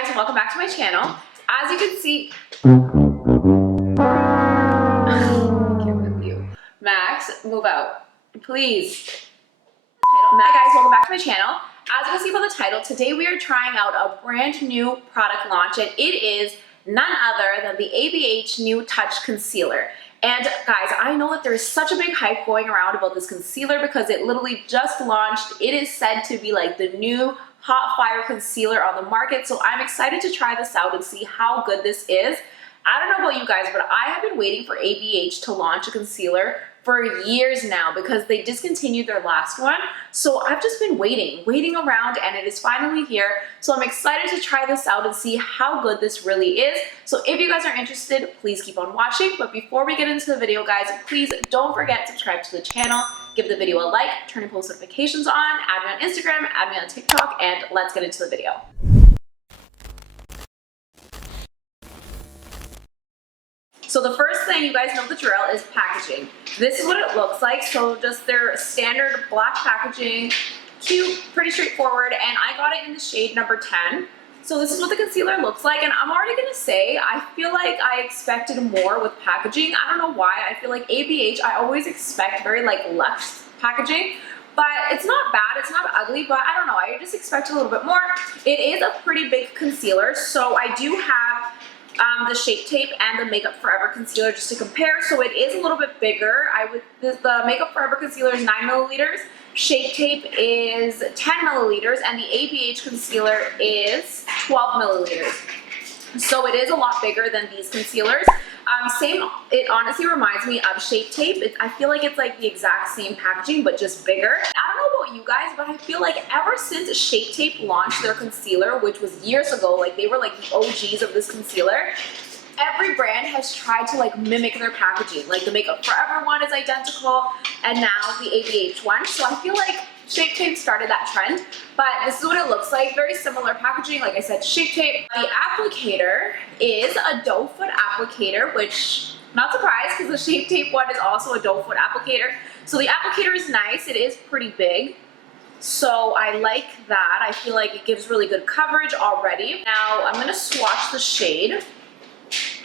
guys, and welcome back to my channel. As you can see, Max, move out, please. Hi guys, welcome back to my channel. As you can see by the title, today we are trying out a brand new product launch, and it is none other than the ABH New Touch Concealer. And guys, I know that there's such a big hype going around about this concealer because it literally just launched. It is said to be like the new hot fire concealer on the market, so I'm excited to try this out and see how good this is. I don't know about you guys, but I have been waiting for ABH to launch a concealer for years now because they discontinued their last one. So I've just been waiting around, and it is finally here. So I'm excited to try this out and see how good this really is. So if you guys are interested, please keep on watching. But before we get into the video, guys, please don't forget to subscribe to the channel, give the video a like, turn your post notifications on, add me on Instagram, add me on TikTok, and let's get into the video. So the first thing, you guys know the drill, is packaging. This is what it looks like. So just their standard black packaging, cute, pretty straightforward, and I got it in the shade number 10. So this is what the concealer looks like, and I'm already gonna say, I feel like I expected more with packaging. I don't know why. I feel like ABH, I always expect very like luxe packaging, but it's not bad, it's not ugly, but I don't know, I just expect a little bit more. It is a pretty big concealer, so I do have the Shape Tape and the Makeup Forever concealer just to compare. So it is a little bit bigger. The Makeup Forever concealer is 9 milliliters, Shape Tape is 10 milliliters, and the ABH concealer is 12 milliliters. So it is a lot bigger than these concealers. It honestly reminds me of Shape Tape. I feel like it's like the exact same packaging, but just bigger. I don't know about you guys, but I feel like ever since Shape Tape launched their concealer, which was years ago, like they were like the OGs of this concealer, every brand has tried to like mimic their packaging. Like the Makeup Forever one is identical, and now the ABH one. So I feel like Shape Tape started that trend, but this is what it looks like. Very similar packaging, like I said, Shape Tape. The applicator is a doe foot applicator, which, not surprised because the Shape Tape one is also a doe foot applicator. So the applicator is nice. It is pretty big, so I like that. I feel like it gives really good coverage already. Now I'm gonna swatch the shade.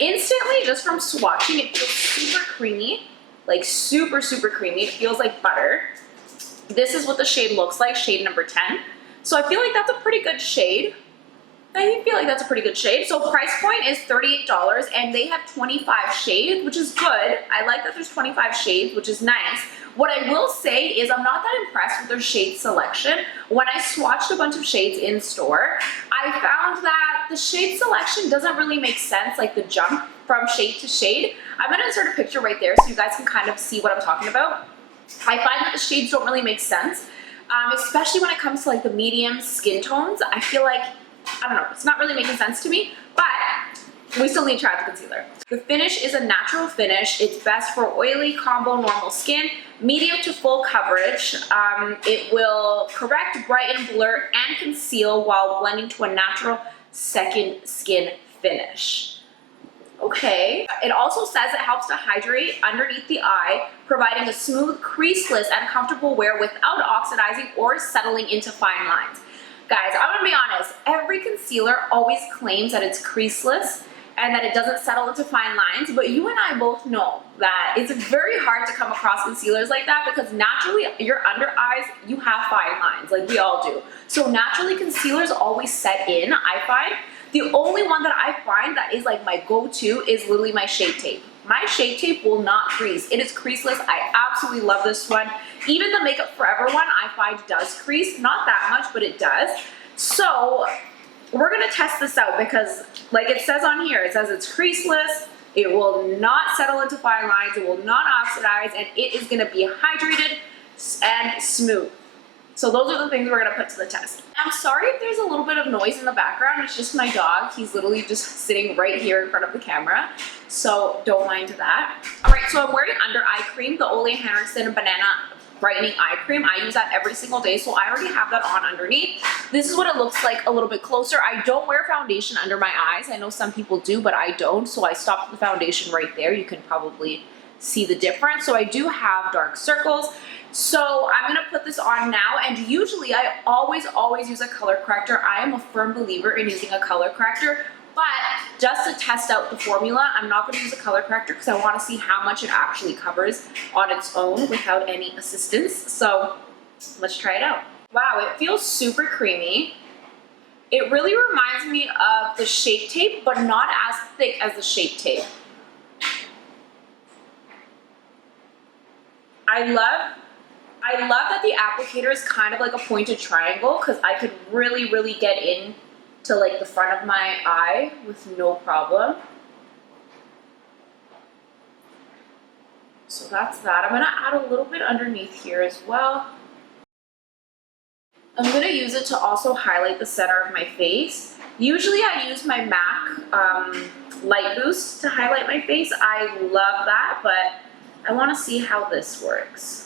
Instantly, just from swatching, it feels super creamy, like super creamy. It feels like butter. This is what the shade looks like, shade number 10. So I feel like that's a pretty good shade. I feel like that's a pretty good shade. So price point is $38, and they have 25 shades, which is good. I like that there's 25 shades, which is nice. What I will say is I'm not that impressed with their shade selection. When I swatched a bunch of shades in store, I found that the shade selection doesn't really make sense, like the jump from shade to shade. I'm gonna insert a picture right there so you guys can kind of see what I'm talking about. I find that the shades don't really make sense, especially when it comes to like the medium skin tones. I feel like, I don't know, it's not really making sense to me, but we still need to try out the concealer. The finish is a natural finish. It's best for oily, combo, normal skin, medium to full coverage. It will correct, brighten, blur, and conceal while blending to a natural second skin finish. Okay. It also says it helps to hydrate underneath the eye, providing a smooth, creaseless, and comfortable wear without oxidizing or settling into fine lines. Guys, I'm gonna be honest, every concealer always claims that it's creaseless and that it doesn't settle into fine lines, but you and I both know that it's very hard to come across concealers like that because naturally your under eyes, you have fine lines, like we all do. So naturally concealers always set in, I find. The only one that I find that is like my go-to is literally my Shape Tape. My Shape Tape will not crease. It is creaseless. I absolutely love this one. Even the Makeup Forever one I find does crease. Not that much, but it does. So we're gonna test this out because like it says on here, it says it's creaseless, it will not settle into fine lines, it will not oxidize, and it is gonna be hydrated and smooth. So those are the things we're gonna put to the test. I'm sorry if there's a little bit of noise in the background. It's just my dog. He's literally just sitting right here in front of the camera. So don't mind that. All right, so I'm wearing under eye cream, the Ole Henriksen Banana Brightening Eye Cream. I use that every single day, so I already have that on underneath. This is what it looks like a little bit closer. I don't wear foundation under my eyes. I know some people do, but I don't, so I stopped the foundation right there. You can probably see the difference. So I do have dark circles. So I'm gonna put this on now, and usually I always use a color corrector. I am a firm believer in using a color corrector, but just to test out the formula, I'm not gonna use a color corrector because I wanna see how much it actually covers on its own without any assistance. So let's try it out. Wow, it feels super creamy. It really reminds me of the Shape Tape, but not as thick as the Shape Tape. I love that the applicator is kind of like a pointed triangle because I could really get in to like the front of my eye with no problem. So that's that. I'm gonna add a little bit underneath here as well. I'm gonna use it to also highlight the center of my face. Usually I use my MAC Light Boost to highlight my face. I love that, but I wanna see how this works.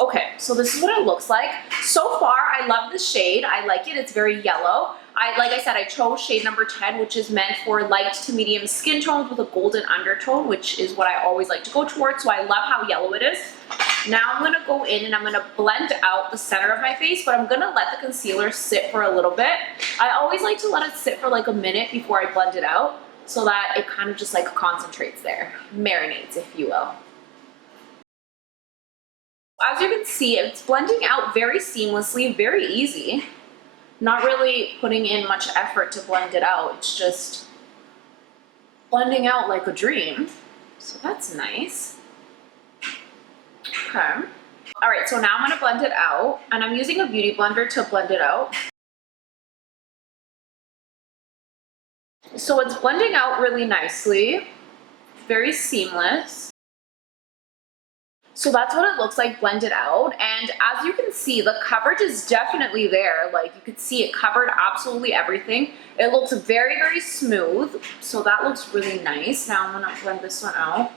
Okay, so this is what it looks like. So far, I love the shade. I like it, it's very yellow. Like I said, I chose shade number 10, which is meant for light to medium skin tones with a golden undertone, which is what I always like to go towards, so I love how yellow it is. Now I'm gonna go in and I'm gonna blend out the center of my face, but I'm gonna let the concealer sit for a little bit. I always like to let it sit for like a minute before I blend it out, so that it kind of just like concentrates there, marinates, if you will. As you can see, it's blending out very seamlessly, very easy. Not really putting in much effort to blend it out. It's just blending out like a dream. So that's nice. Okay. All right, so now I'm gonna blend it out, and I'm using a beauty blender to blend it out. So it's blending out really nicely, very seamless. So that's what it looks like blended out, and as you can see, the coverage is definitely there. Like, you could see it covered absolutely everything. It looks very smooth, so that looks really nice. Now I'm gonna blend this one out.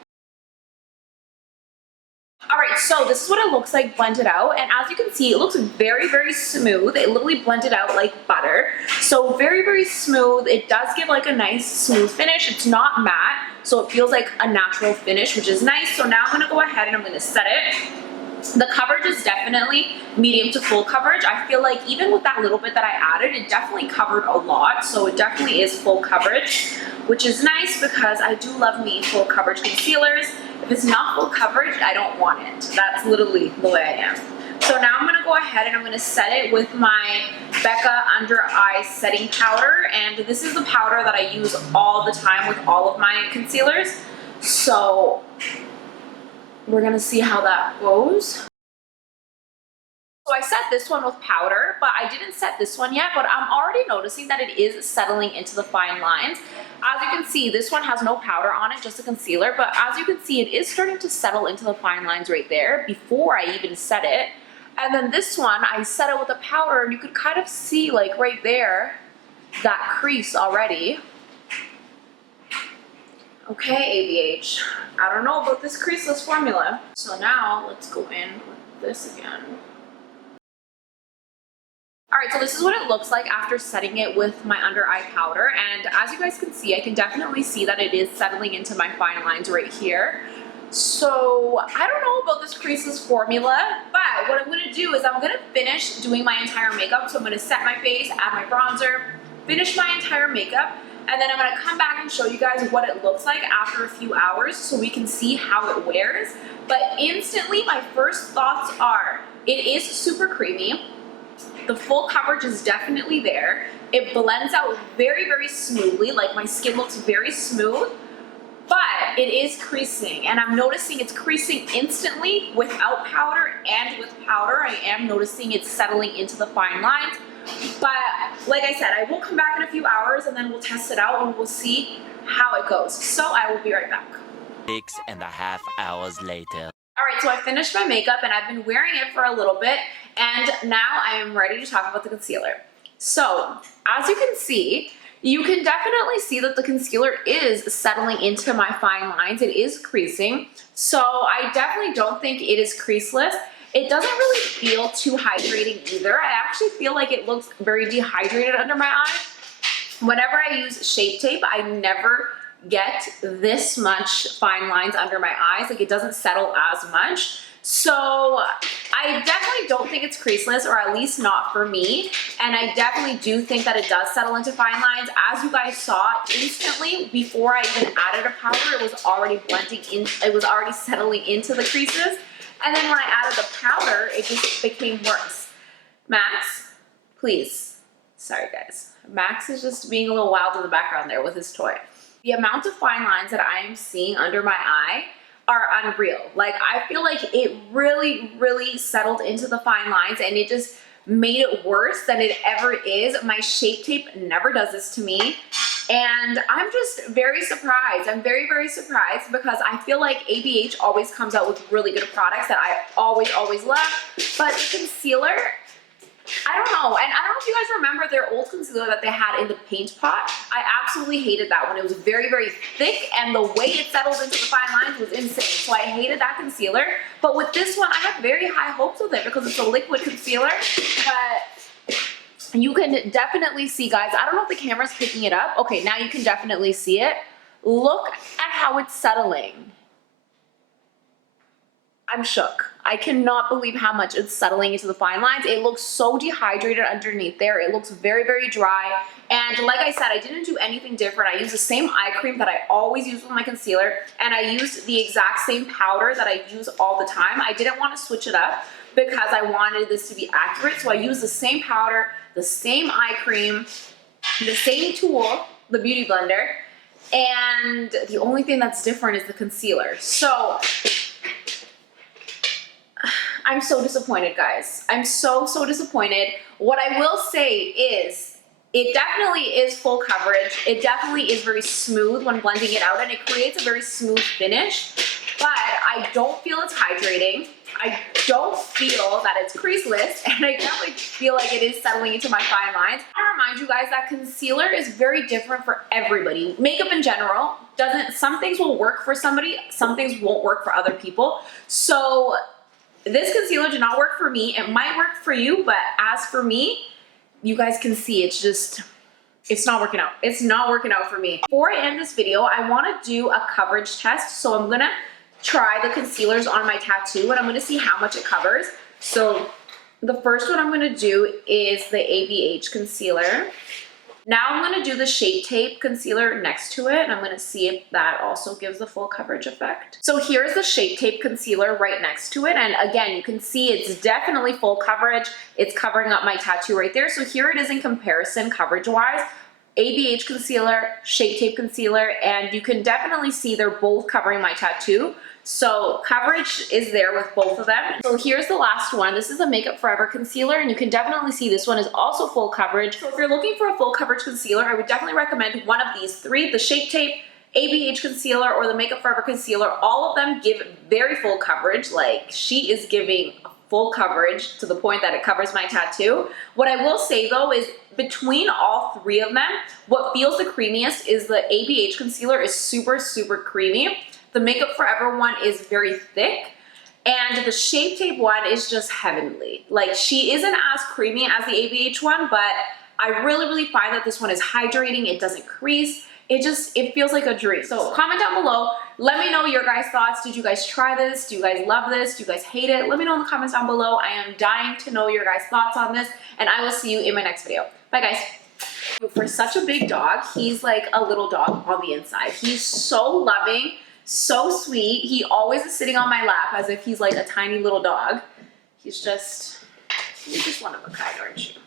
All right, so this is what it looks like blended out, and as you can see, it looks very smooth. It literally blended out like butter. So very smooth. It does give like a nice smooth finish. It's not matte, so it feels like a natural finish, which is nice. So now I'm gonna go ahead and I'm gonna set it. The coverage is definitely medium to full coverage. I feel like even with that little bit that I added, it definitely covered a lot. So it definitely is full coverage, which is nice because I do love me full coverage concealers. If it's not full coverage, I don't want it. That's literally the way I am. So now I'm gonna go ahead and I'm gonna set it with my Becca Under Eye Setting Powder. And this is the powder that I use all the time with all of my concealers. So we're gonna see how that goes. So I set this one with powder, but I didn't set this one yet, but I'm already noticing that it is settling into the fine lines. As you can see, this one has no powder on it, just a concealer, but as you can see, it is starting to settle into the fine lines right there before I even set it. And then this one, I set it with a powder, and you could kind of see like right there, that crease already. Okay, ABH, I don't know about this creaseless formula. So now let's go in with this again. All right, so this is what it looks like after setting it with my under eye powder. And as you guys can see, I can definitely see that it is settling into my fine lines right here. So I don't know about this creaseless formula, but what I'm gonna do is I'm gonna finish doing my entire makeup. So I'm gonna set my face, add my bronzer, finish my entire makeup, and then I'm gonna come back and show you guys what it looks like after a few hours so we can see how it wears. But instantly, my first thoughts are, it is super creamy. The full coverage is definitely there. It blends out very smoothly, like my skin looks very smooth, but it is creasing, and I'm noticing it's creasing instantly without powder and with powder. I am noticing it's settling into the fine lines, but like I said, I will come back in a few hours and then we'll test it out and we'll see how it goes. So I will be right back. 6.5 hours later. All right, so I finished my makeup and I've been wearing it for a little bit, and now I am ready to talk about the concealer. So as you can see, you can definitely see that the concealer is settling into my fine lines. It is creasing. So I definitely don't think it is creaseless. It doesn't really feel too hydrating either. I actually feel like it looks very dehydrated under my eye. Whenever I use Shape Tape, I never get this much fine lines under my eyes. Like, it doesn't settle as much. So I definitely don't think it's creaseless, or at least not for me. And I definitely do think that it does settle into fine lines. As you guys saw instantly, before I even added a powder, it was already blending in, it was already settling into the creases. And then when I added the powder, it just became worse. Max, please. Sorry guys. Max is just being a little wild in the background there with his toy. The amount of fine lines that I am seeing under my eye are unreal. Like, I feel like it really, really settled into the fine lines, and it just made it worse than it ever is. My Shape Tape never does this to me, and I'm just very surprised. I'm very, very surprised, because I feel like ABH always comes out with really good products that I always, always love. But the concealer, I don't know. And I don't know if you guys remember their old concealer that they had in the paint pot. I absolutely hated that one. It was very, very thick, and the way it settled into the fine lines was insane. So I hated that concealer. But with this one, I have very high hopes with it, because it's a liquid concealer. But you can definitely see, guys, I don't know if the camera's picking it up. Okay, now you can definitely see it. Look at how it's settling. I'm shook. I cannot believe how much it's settling into the fine lines. It looks so dehydrated underneath there. It looks very, very dry. And like I said, I didn't do anything different. I used the same eye cream that I always use with my concealer, and I used the exact same powder that I use all the time. I didn't want to switch it up because I wanted this to be accurate. So I used the same powder, the same eye cream, the same tool, the Beauty Blender, and the only thing that's different is the concealer. So I'm so disappointed, guys. I'm so, so disappointed. What I will say is, it definitely is full coverage. It definitely is very smooth when blending it out, and it creates a very smooth finish. But I don't feel it's hydrating. I don't feel that it's creaseless, and I definitely feel like it is settling into my fine lines. I want to remind you guys that concealer is very different for everybody. Makeup in general doesn't, some things will work for somebody, some things won't work for other people. So this concealer did not work for me. It might work for you, but as for me, you guys can see it's just, it's not working out. It's not working out for me. Before I end this video, I want to do a coverage test. So I'm going to try the concealers on my tattoo, and I'm going to see how much it covers. So the first one I'm going to do is the ABH concealer. Now I'm going to do the Shape Tape concealer next to it, and I'm going to see if that also gives the full coverage effect. So here's the Shape Tape concealer right next to it, and again, you can see it's definitely full coverage. It's covering up my tattoo right there. So here it is in comparison coverage-wise. ABH concealer, Shape Tape concealer, and you can definitely see they're both covering my tattoo. So coverage is there with both of them. So here's the last one. This is a Makeup Forever concealer, and you can definitely see this one is also full coverage. So if you're looking for a full coverage concealer, I would definitely recommend one of these three: the Shape Tape, ABH concealer, or the Makeup Forever concealer. All of them give very full coverage. Like, she is giving full coverage to the point that it covers my tattoo. What I will say though is, between all three of them, what feels the creamiest is the ABH concealer is super, super creamy. The Makeup Forever one is very thick, and the Shape Tape one is just heavenly. Like, she isn't as creamy as the ABH one, but I really, really find that this one is hydrating. It doesn't crease. It feels like a dream. So comment down below. Let me know your guys' thoughts. Did you guys try this? Do you guys love this? Do you guys hate it? Let me know in the comments down below. I am dying to know your guys' thoughts on this, and I will see you in my next video. Bye, guys. For such a big dog, he's like a little dog on the inside. He's so loving, so sweet. He always is sitting on my lap as if he's like a tiny little dog. You're just one of a kind, aren't you?